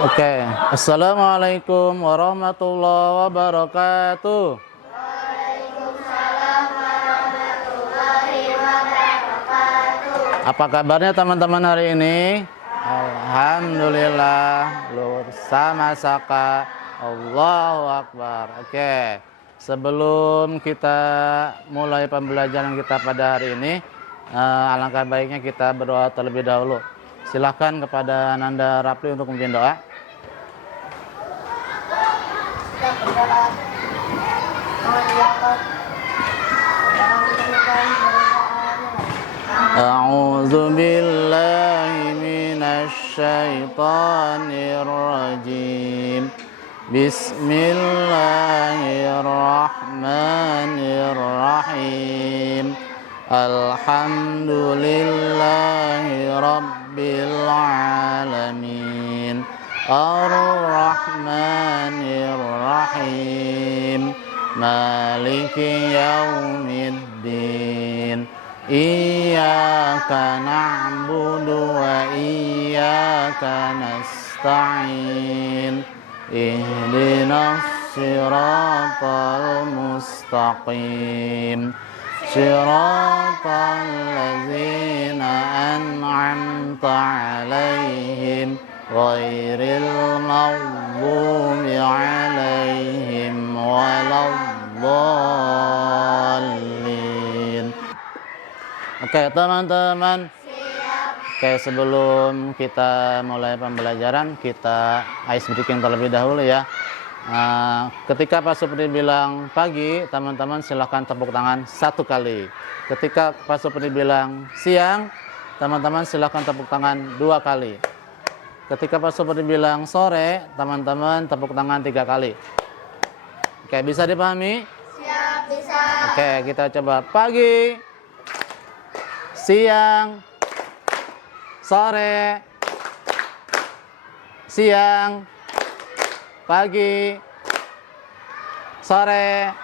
Oke. Assalamualaikum warahmatullahi wabarakatuh. Waalaikumsalam warahmatullahi wabarakatuh. Apa kabarnya teman-teman hari ini? Alhamdulillah, luar sama saka. Allahu Akbar. Oke. Sebelum kita mulai pembelajaran kita pada hari ini, alangkah baiknya kita berdoa terlebih dahulu. Silahkan kepada Nanda Rapli untuk memimpin doa. A'udzu billahi minasy syaithanir rajim. Bismillahirrahmanirrahim. Alhamdulillahi rabbil alamin. Ar-Rahmanir Rahim. Maliki yaumiddin. Iyyaka na'budu wa iyyaka nasta'in. Ihdinas siratal mustaqim. Siratal ladzina an'amta 'alaihim ghairil maghdubi 'alaihim waladdallin. Oke, teman-teman. Oke, sebelum kita mulai pembelajaran, kita ice breaking terlebih dahulu ya. Ketika Pak Supri bilang pagi, teman-teman silahkan tepuk tangan 1 kali. Ketika Pak Supri bilang siang, teman-teman silahkan tepuk tangan 2 kali. Ketika Pak Supri bilang sore, teman-teman tepuk tangan 3 kali. Oke, bisa dipahami? Siap, bisa. Oke, kita coba pagi, siang, sore, siang, pagi, sore.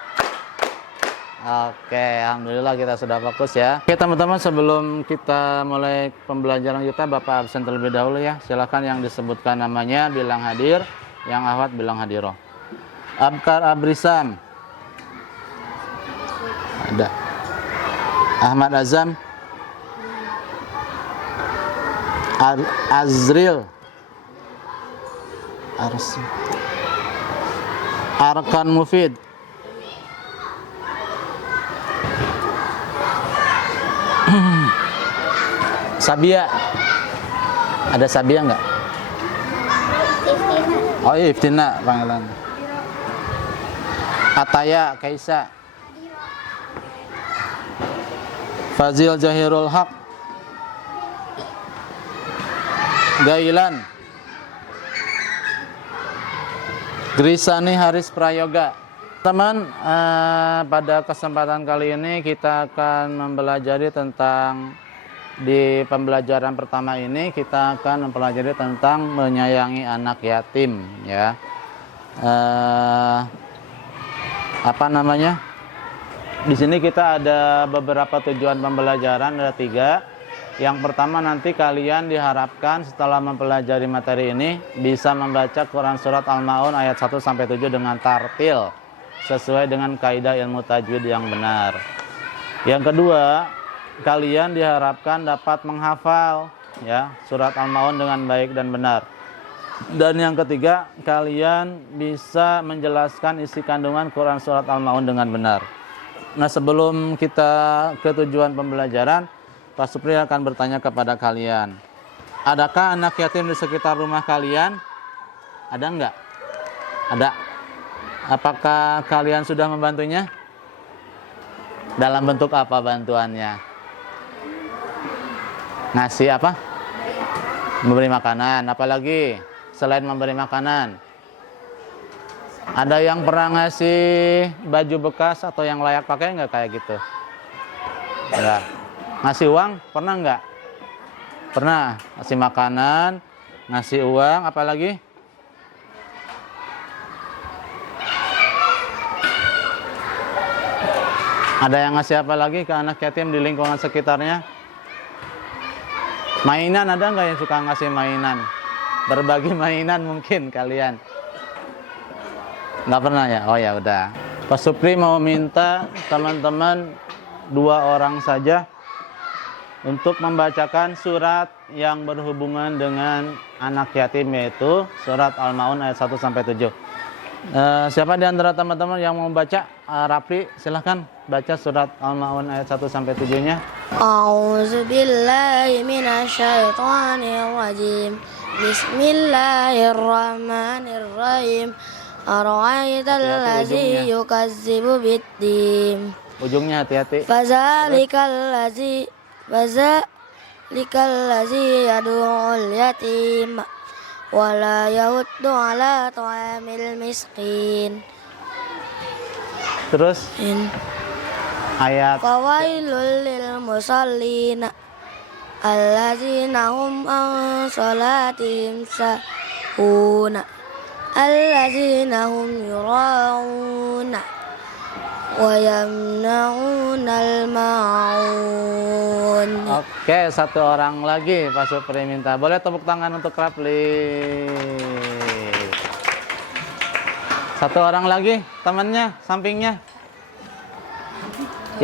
Oke, alhamdulillah kita sudah fokus ya. Oke teman-teman, sebelum kita mulai pembelajaran kita, Bapak absen terlebih dahulu ya. Silakan yang disebutkan namanya bilang hadir, yang akhwat bilang hadiroh. Abkar Abrisam. Ada. Ahmad Azam. Azril. Arkan Mufid. Sabia. Ada Sabia enggak? Oh iya, Iftina panggilan. Ataya Kaisa. Fazil Jahirul Haq. Gailan. Grisani Haris Prayoga. Teman, pada kesempatan kali ini kita akan mempelajari tentang, di pembelajaran pertama ini kita akan mempelajari tentang menyayangi anak yatim ya. Apa namanya? Di sini kita ada beberapa tujuan pembelajaran, ada 3. Yang pertama, nanti kalian diharapkan setelah mempelajari materi ini bisa membaca Quran Surat Al-Ma'un ayat 1-7 dengan tartil sesuai dengan kaidah ilmu tajwid yang benar. Yang kedua, kalian diharapkan dapat menghafal ya Surat Al-Ma'un dengan baik dan benar. Dan yang ketiga, kalian bisa menjelaskan isi kandungan Quran Surat Al-Ma'un dengan benar. Nah, sebelum kita ke tujuan pembelajaran, Pak Supri akan bertanya kepada kalian, adakah anak yatim di sekitar rumah kalian? Ada enggak? Ada. Apakah kalian sudah membantunya? Dalam bentuk apa bantuannya? Ngasih apa? Memberi makanan. Apalagi selain memberi makanan? Ada yang pernah ngasih baju bekas atau yang layak pakai enggak kayak gitu? Enggak. Ngasih uang pernah enggak? Pernah. Ngasih makanan, ngasih uang, apalagi? Ada yang ngasih apa lagi ke anak yatim di lingkungan sekitarnya? Mainan ada nggak yang suka ngasih mainan? Berbagi mainan mungkin kalian. Nggak pernah ya? Oh ya udah. Pak Supri mau minta teman-teman 2 orang saja untuk membacakan surat yang berhubungan dengan anak yatim, yaitu surat Al-Maun ayat 1 sampai 7. Siapa di antara teman-teman yang mau baca? Rafli, silahkan baca surat Al-Maun ayat 1 sampai 7-nya. A'udzu billahi minasyaitonir rajim. Bismillahirrahmanirrahim. Ara'aital ladzi yukazzibu biddin. Ujungnya hati-hati. Fazalikal ladzi yad'ul yatim wa la yahuddu ala ta'amil miskin. Terus ayat Fawailul lil musallin alladzina hum an salatihim sahun alladzina hum yura'una wa yamna'unal ma'un. Oke, 1 orang lagi Pak Supri minta. Boleh tepuk tangan untuk Rafli. 1 orang lagi temannya, sampingnya.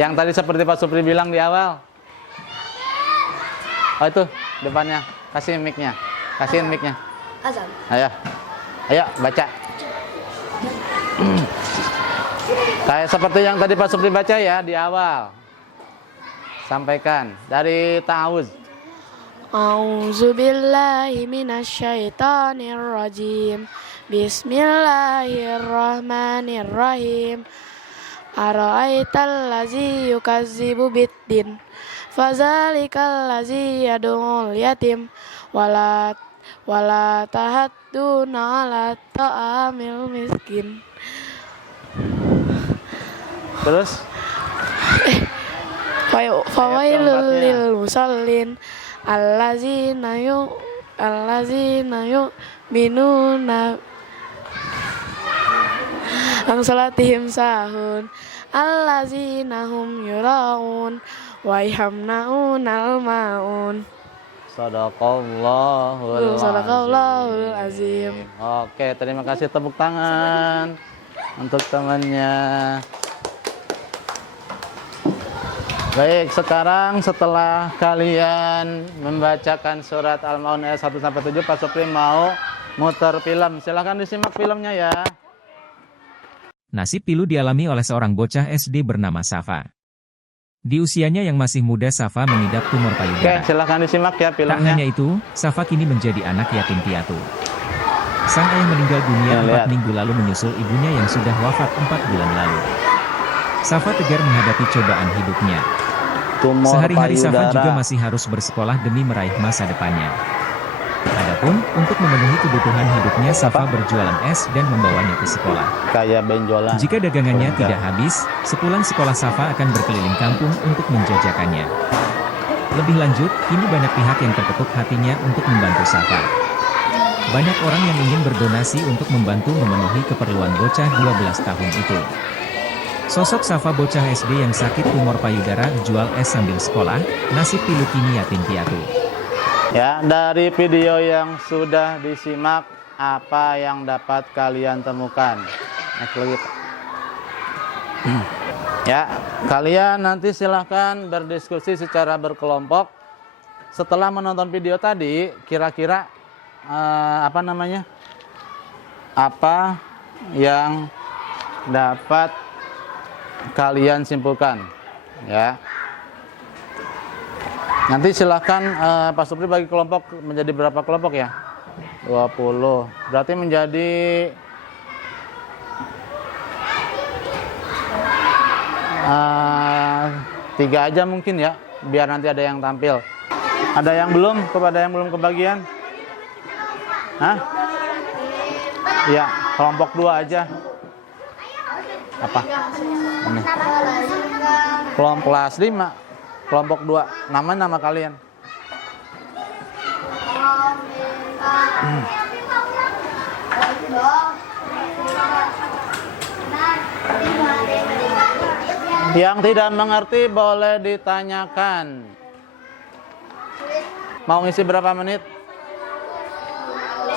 Yang tadi seperti Pak Supri bilang di awal. Oh itu, depannya. Kasih mic-nya. Kasihin mic-nya. Azan. Ayo, baca. Kayak seperti yang tadi Pak Supri baca ya di awal. Sampaikan dari ta'awuz. A'udzu billahi minasyaitonir rajim. Bismillahirrahmanirrahim. Ara'aital ladzi yukazzibu biddin. Fazalikal ladzi yad'ul yatim wala tahadduna ala ta'amil miskin. Terus Fawailul lil musallin allazina yu'minuna an salatihim sahun allazina hum yura'un wa yamna'unal ma'un. Sadaqallahul azim. Oke, terima kasih, tepuk tangan untuk temannya. Baik, sekarang setelah kalian membacakan surat Al-Maun ayat 1 sampai 7, Pak Supri mau muter film. Silahkan disimak filmnya ya. Nasib pilu dialami oleh seorang bocah SD bernama Safa. Di usianya yang masih muda, Safa mengidap tumor Oke, payudara. silahkan disimak ya Tak filmnya. hanya itu, Safa kini menjadi anak yatim piatu. Sang ayah meninggal dunia 4 minggu lalu menyusul ibunya yang sudah wafat 4 bulan lalu. Safa tegar menghadapi cobaan hidupnya. Tumor Sehari-hari Safa payudara. juga masih harus bersekolah demi meraih masa depannya. Adapun, untuk memenuhi kebutuhan hidupnya, Safa berjualan es dan membawanya ke sekolah. Kayak benjolan. Jika dagangannya Surga. tidak habis, sepulang sekolah Safa akan berkeliling kampung untuk menjajakannya. Lebih lanjut, kini banyak pihak yang terketuk hatinya untuk membantu Safa. Banyak orang yang ingin berdonasi untuk membantu memenuhi keperluan bocah 12 tahun itu. Sosok Safa, bocah SD yang sakit tumor payudara, jual es sambil sekolah, nasib pilu kini yatim piatu. Ya, dari video yang sudah disimak, apa yang dapat kalian temukan? Next lagi, Pak. Ya, kalian nanti silahkan berdiskusi secara berkelompok. Setelah menonton video tadi, kira-kira apa yang dapat kalian simpulkan? Ya. Nanti silahkan Pak Supri bagi kelompok menjadi berapa kelompok ya? 20. Berarti menjadi 3 aja mungkin ya, biar nanti ada yang tampil. Ada yang belum? Kepada yang belum kebagian? Hah? Ya, kelompok 2 aja. Apa? Ini. Kelompok kelas 5. Kelompok 2. Nama kalian. Yang tidak mengerti boleh ditanyakan. Mau ngisi berapa menit?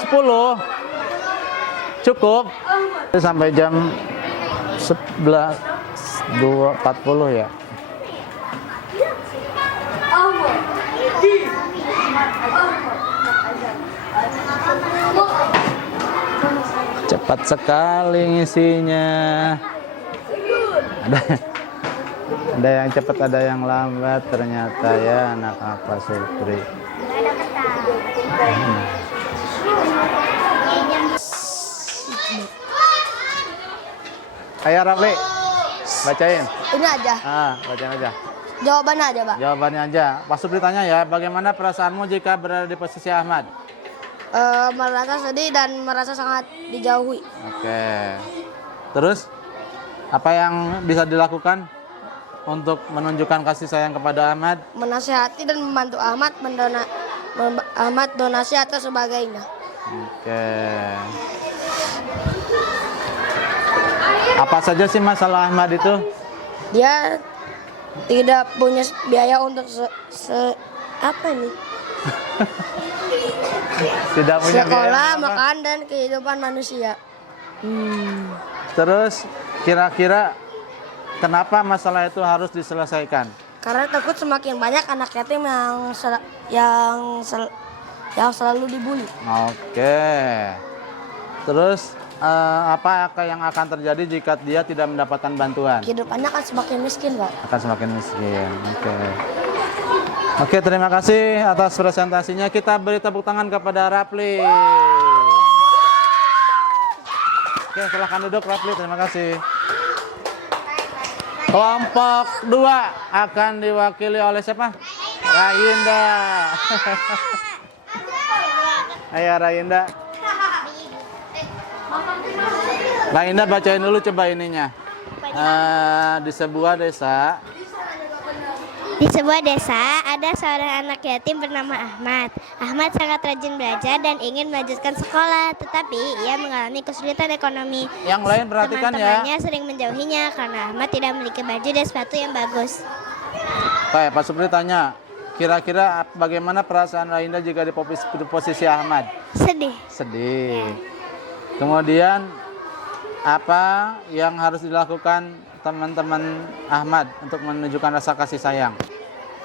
10. Cukup. Sampai jam 11.40 ya. Cepat sekali ngisinya. Ada yang cepat, ada yang lambat ternyata ya anak apa Supri. Ayo Rafli, bacain. Ini aja. Bacain aja. Jawabannya aja, Pak. Jawabannya aja. Pak Supri tanya ya, bagaimana perasaanmu jika berada di posisi Ahmad? Merasa sedih dan merasa sangat dijauhi. Oke. Terus, apa yang bisa dilakukan untuk menunjukkan kasih sayang kepada Ahmad? Menasihati dan membantu Ahmad Ahmad donasi atau sebagainya. Oke. Apa saja sih masalah Ahmad itu? Dia tidak punya biaya untuk apa nih? Tidak punya Sekolah, biaya apa? makan dan kehidupan manusia. Terus, kira-kira kenapa masalah itu harus diselesaikan? Karena takut semakin banyak anak yatim yang selalu dibully. Oke. Terus, apa yang akan terjadi jika dia tidak mendapatkan bantuan? Kehidupannya akan semakin miskin, Pak. Akan semakin miskin. Oke, terima kasih atas presentasinya. Kita beri tepuk tangan kepada Rafli. Oke, silahkan duduk Rafli. Terima kasih. Kelompok 2 akan diwakili oleh siapa? Rayinda. Ayo Rayinda. Rayinda bacain dulu coba ininya. Di sebuah desa ada seorang anak yatim bernama Ahmad. Ahmad sangat rajin belajar dan ingin melanjutkan sekolah, tetapi ia mengalami kesulitan ekonomi. Yang lain perhatikan ya. Teman-temannya sering menjauhinya karena Ahmad tidak memiliki baju dan sepatu yang bagus. Baik, Pak Supri tanya, kira-kira bagaimana perasaan Rayinda jika di posisi Ahmad? Sedih. Sedih. Kemudian apa yang harus dilakukan teman-teman Ahmad untuk menunjukkan rasa kasih sayang?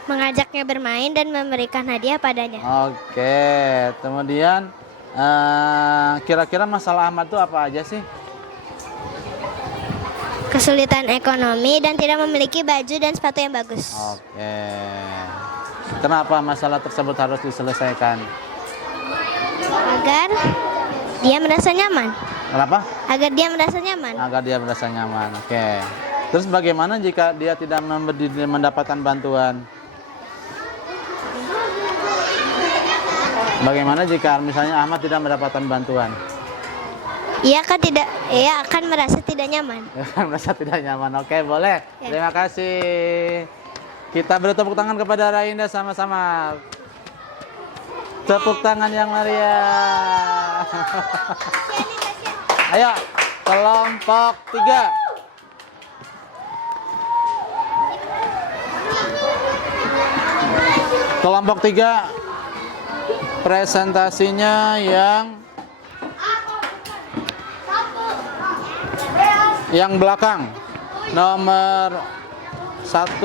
Mengajaknya bermain dan memberikan hadiah padanya. Oke, kemudian kira-kira masalah Ahmad itu apa aja sih? Kesulitan ekonomi dan tidak memiliki baju dan sepatu yang bagus. Oke. Kenapa masalah tersebut harus diselesaikan? Agar dia merasa nyaman. Kenapa? Agar dia merasa nyaman. Agar dia merasa nyaman. Oke. Terus bagaimana jika dia tidak mendapatkan bantuan? Bagaimana jika misalnya Ahmad tidak mendapatkan bantuan? Ia akan merasa tidak nyaman. Merasa tidak nyaman. Oke, boleh. Ya. Terima kasih. Kita beri tepuk tangan kepada Rayinda sama-sama. Tepuk tangan yang meriah. Ayo, kelompok 3. Kelompok 3 presentasinya yang belakang nomor 1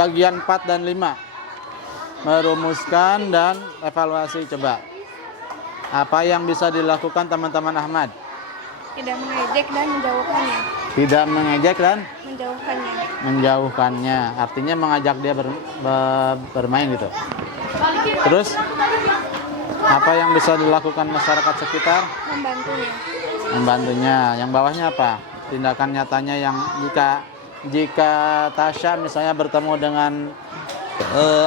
bagian 4 dan 5, merumuskan dan evaluasi. Coba apa yang bisa dilakukan teman-teman Ahmad? Tidak mengejek dan menjauhkannya. Tidak mengejek dan Menjauhkannya. menjauhkannya, artinya mengajak dia bermain gitu. Terus apa yang bisa dilakukan masyarakat sekitar? Membantunya. Yang bawahnya apa? Tindakan nyatanya yang jika Tasya misalnya bertemu dengan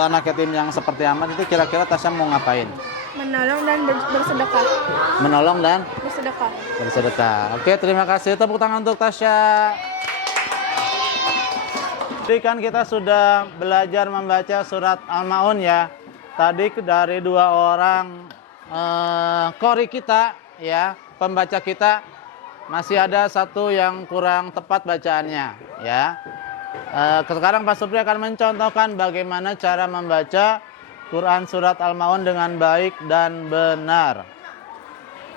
anak yatim yang seperti Ahmad, itu kira-kira Tasya mau ngapain? Menolong dan bersedekah. Menolong dan Bersedekah. bersedekah. Oke, terima kasih. Tepuk tangan untuk Tasya. Tadi kan kita sudah belajar membaca surat Al-Maun ya. Tadi dari 2 orang qori kita ya, pembaca kita, masih ada 1 yang kurang tepat bacaannya ya. Sekarang Pak Supri akan mencontohkan bagaimana cara membaca Quran surat Al-Maun dengan baik dan benar.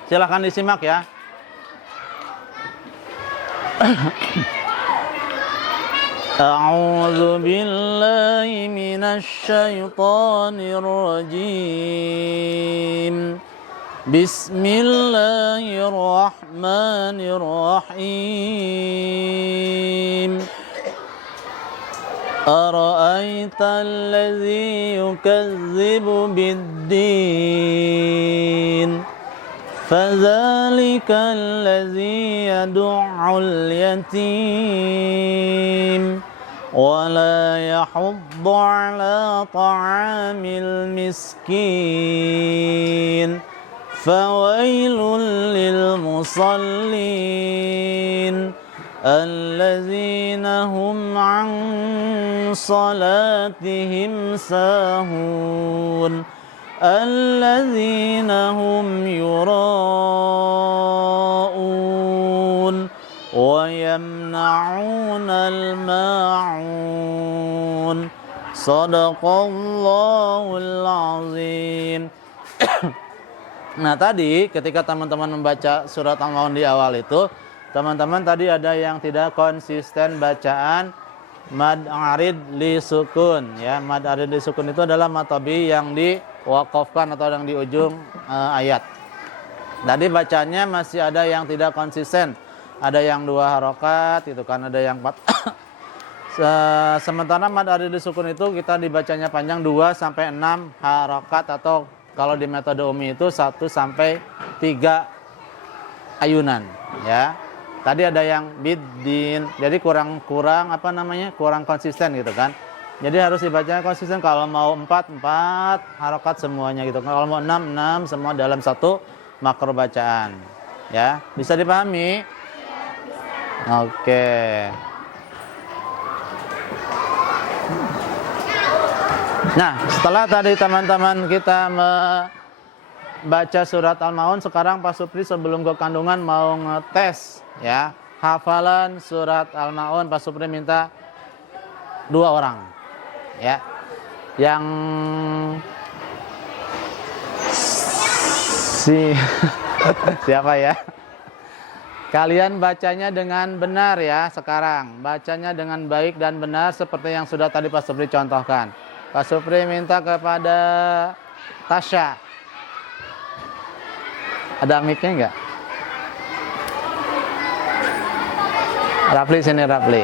Silahkan disimak ya. A'udzu billahi minasy syaithanir rajim. Bismillahirrahmanirrahim. Ara'aital ladzi yukadzibu bid-din fadzalika alladzi yad'ul yatim wa la yahuddu 'ala ta'amil miskin fawailul lil musallin alladzina hum 'an salatihim sahun alladzina hum yura'un wa yamna'unal ma'un. Shadaqallahul azim. Nah, tadi ketika teman-teman membaca surat Al-Maun di awal itu, teman-teman tadi ada yang tidak konsisten bacaan mad arid li sukun ya. Mad arid li sukun itu adalah mad tabii yang diwakafkan atau yang di ujung ayat. Tadi bacanya masih ada yang tidak konsisten. Ada yang 2 harokat itu kan, ada yang 4. Sementara mad arid li sukun itu kita dibacanya panjang 2 sampai 6 harokat, atau kalau di metode Umi itu 1 sampai 3 ayunan ya. Tadi ada yang biddin, jadi kurang kurang konsisten gitu kan. Jadi harus dibacanya konsisten. Kalau mau 4 harokat semuanya gitu. Kalau mau 6 semua dalam satu makro bacaan. Ya, bisa dipahami? Oke. Nah, setelah tadi teman-teman kita baca surat Al-Maun, sekarang Pak Supri sebelum ke kandungan mau ngetes ya hafalan surat Al-Maun. Pak Supri minta 2 orang ya, yang siapa ya, kalian bacanya dengan benar ya. Sekarang bacanya dengan baik dan benar seperti yang sudah tadi Pak Supri contohkan. Pak Supri minta kepada Tasya. Ada mic-nya enggak? Rafli sini, Rafli.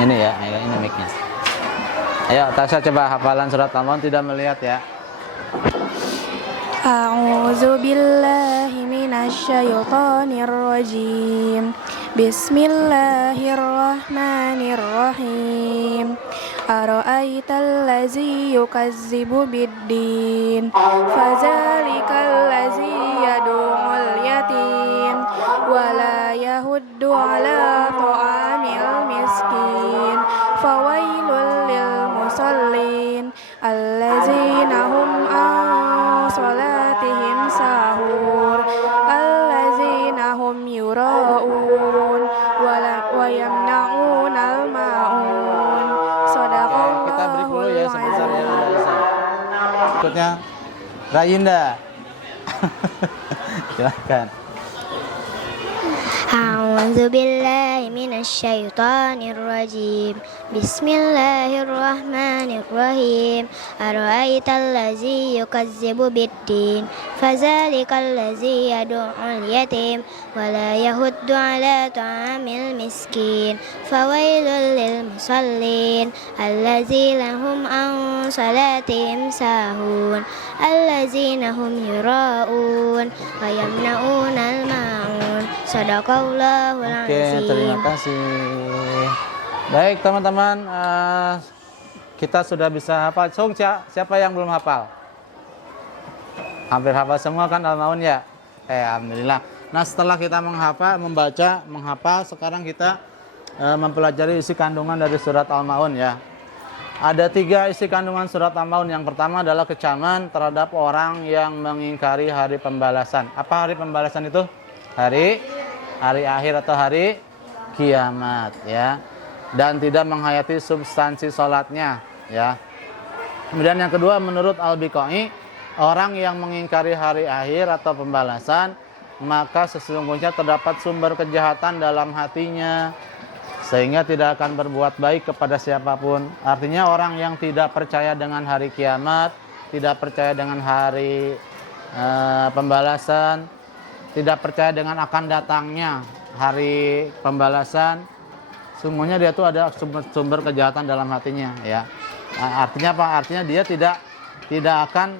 Ini ya, ini mic-nya. Ayo Tasya coba hafalan surat Al-Maun, tidak melihat ya. A'udzu billahi minasy syaithanir rajim. Bismillahirrahmanirrahim. Ara'aital ladzi yukazzibu bid-din fadzalikal ladzi yad'ul yatim wa la yahuddu 'ala ta'amil miskin fawailul lil musallin allazina hum an salatihim sahur allazina hum yura'un wa yamna'unal ma'un. Kita break dulu ya sebentar ya. Berikutnya Rayinda. Silakan. A'udzu billahi minasy syaithanir rajim. Bismillahirrahmanirrahim. Ara'aital ladzi yukazzibu bid-din fadzalikal ladzi yad'ul yatim wa la yahuddu 'ala ta'amil miskin fawailul lil musallin allazina hum an salatihim sahun allazina hum yura'un wa yamna'unal ma'un. Shadaqallahul Oke, azim. terima kasih. Baik teman-teman, kita sudah bisa hafal. Siapa yang belum hafal? Hampir hafal semua kan Al-Maun ya? Alhamdulillah. Nah, setelah kita menghafal, sekarang kita mempelajari isi kandungan dari surat Al-Maun ya. Ada 3 isi kandungan surat Al-Maun. Yang pertama adalah kecaman terhadap orang yang mengingkari hari pembalasan. Apa hari pembalasan itu? Hari akhir atau hari kiamat ya. dan tidak menghayati substansi sholatnya, ya. Kemudian yang kedua, menurut Al-Biqai, orang yang mengingkari hari akhir atau pembalasan, maka sesungguhnya terdapat sumber kejahatan dalam hatinya, sehingga tidak akan berbuat baik kepada siapapun. Artinya orang yang tidak percaya dengan hari kiamat, tidak percaya dengan hari pembalasan, tidak percaya dengan akan datangnya hari pembalasan, sungguhnya dia itu ada sumber kejahatan dalam hatinya, ya. Artinya apa? Artinya dia tidak akan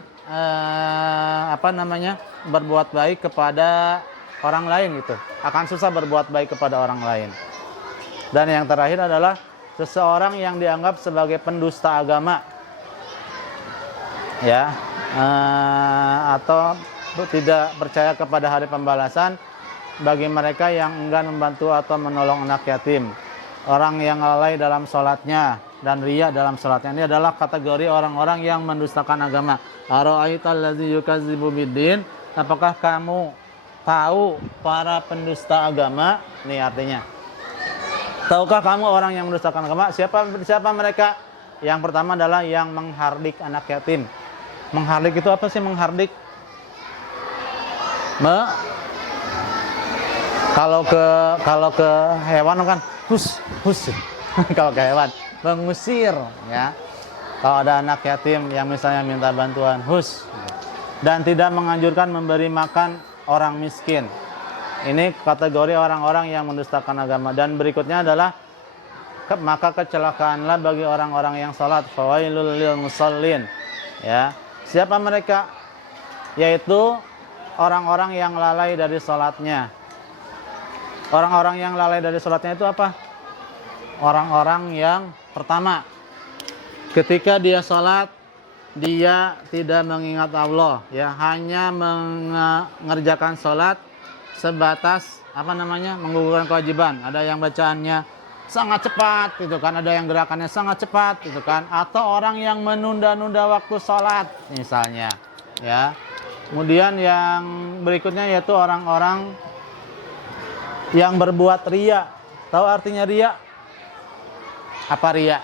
berbuat baik kepada orang lain gitu. Akan susah berbuat baik kepada orang lain. Dan yang terakhir adalah seseorang yang dianggap sebagai pendusta agama, ya, atau tidak percaya kepada hari pembalasan bagi mereka yang enggan membantu atau menolong anak yatim, orang yang lalai dalam sholatnya dan riya dalam sholatnya. Ini adalah kategori orang-orang yang mendustakan agama. Ara'aital ladzi yukadzibu biddin, apakah kamu tahu para pendusta agama? Nih artinya, tahukah kamu orang yang mendustakan agama? Siapa mereka? Yang pertama adalah yang menghardik anak yatim. Menghardik itu apa sih menghardik? Kalau ke hewan kan hus. Kalau ke hewan mengusir, ya. Kalau ada anak yatim yang misalnya minta bantuan, hus. Dan tidak menganjurkan memberi makan orang miskin. Ini kategori orang-orang yang mendustakan agama. Dan berikutnya adalah maka kecelakaanlah bagi orang-orang yang salat, fawailul lil musallin, ya. Siapa mereka? Yaitu orang-orang yang lalai dari salatnya. Orang-orang yang lalai dari salatnya itu apa? Orang-orang yang pertama, ketika dia salat, dia tidak mengingat Allah, ya, hanya mengerjakan salat sebatas menggugurkan kewajiban. Ada yang bacaannya sangat cepat gitu kan, ada yang gerakannya sangat cepat gitu kan, atau orang yang menunda-nunda waktu sholat misalnya, ya. Kemudian yang berikutnya yaitu orang-orang yang berbuat riya. Tahu artinya riya? Apa riya?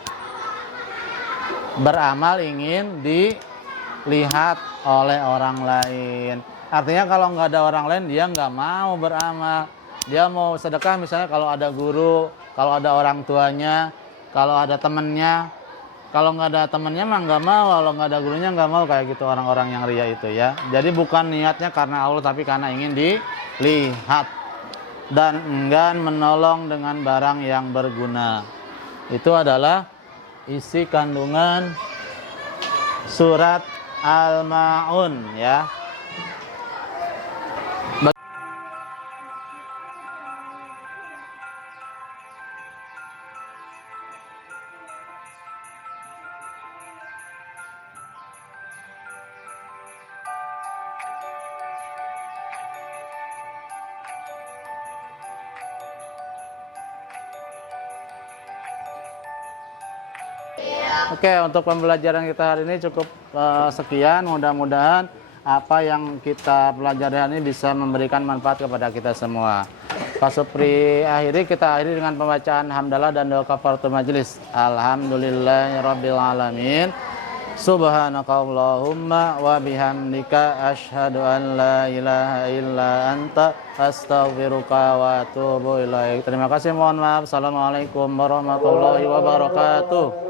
Beramal ingin dilihat oleh orang lain. Artinya kalau nggak ada orang lain, dia nggak mau beramal. Dia mau sedekah misalnya kalau ada guru, kalau ada orang tuanya, kalau ada temennya. Kalau nggak ada temennya mah nggak mau, kalau nggak ada gurunya nggak mau, kayak gitu orang-orang yang riya itu, ya. Jadi bukan niatnya karena Allah, tapi karena ingin dilihat. Dan enggan menolong dengan barang yang berguna. Itu adalah isi kandungan surat Al-Ma'un, ya. Oke, untuk pembelajaran kita hari ini cukup sekian. Mudah-mudahan apa yang kita pelajari hari ini bisa memberikan manfaat kepada kita semua. Pak Supri kita akhiri dengan pembacaan hamdalah dan doa kafaratul majelis. Alhamdulillahirabbil alamin. Subhanakallahumma wa bihamdika asyhadu an la ilaha illa anta astaghfiruka wa atubu ilaik. Terima kasih, mohon maaf. Assalamualaikum warahmatullahi wabarakatuh.